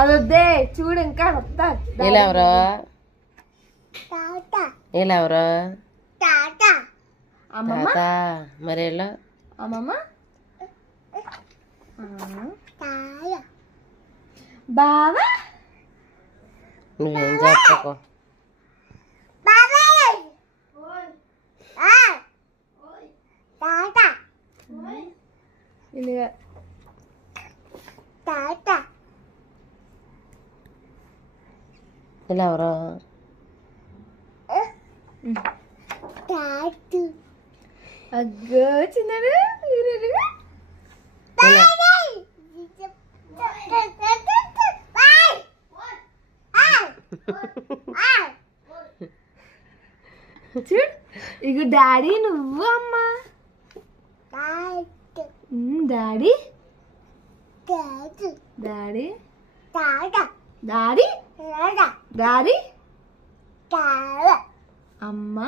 అదొద్దే చూడు ఇంకా వస్తా. వీళ్ళెవరు వీళ్ళెవరు? తాత. మరి వీళ్ళు అమ్మమ్మ బావా. నువ్వేం చెప్పకు. వీళ్ళెవరు? అగ్గో చిన్నాడు. చూడు ఇక డాడీ నువ్వు అమ్మ. డాడీ డాడీ డాడీ డాడీ అమ్మ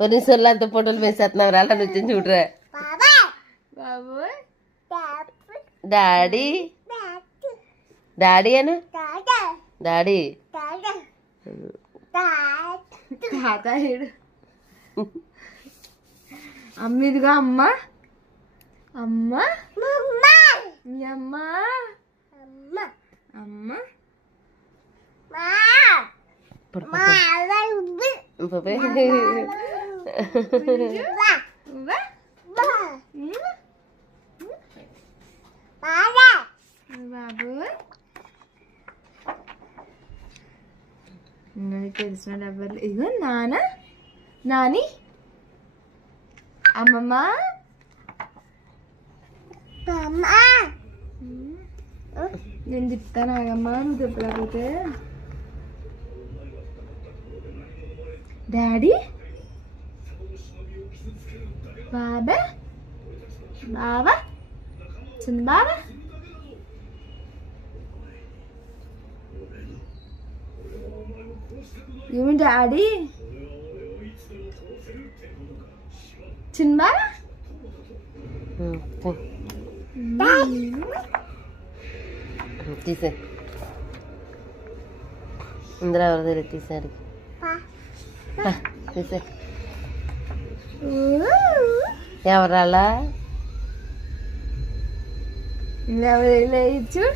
ఒరిసోళ్ళు అంత ఫోటోలు వేసేస్తున్నావు రా నుంచి చూడరా. బాబోయ్ డాడీ డాడీ అను. డాడీ తాత ఏడు. అమ్మ ఇదిగా అమ్మ అమ్మ మీ అమ్మ అమ్మ బాబు తెలిసిన డబ్బర్లు. ఇగో నాన్న నాని అమ్మమ్మ నేను చెప్తాను ఆగమ్మా నువ్వు చెప్పలేకపోతే. డాడీ బాబా బాబా చిన్న బాబా ఏమి డాడీ చిన్న బాబా తీసే ఇందులో ఎవరు తెలియదు తీసారు తీసే. ఎవరాలా ఎవరు చూడు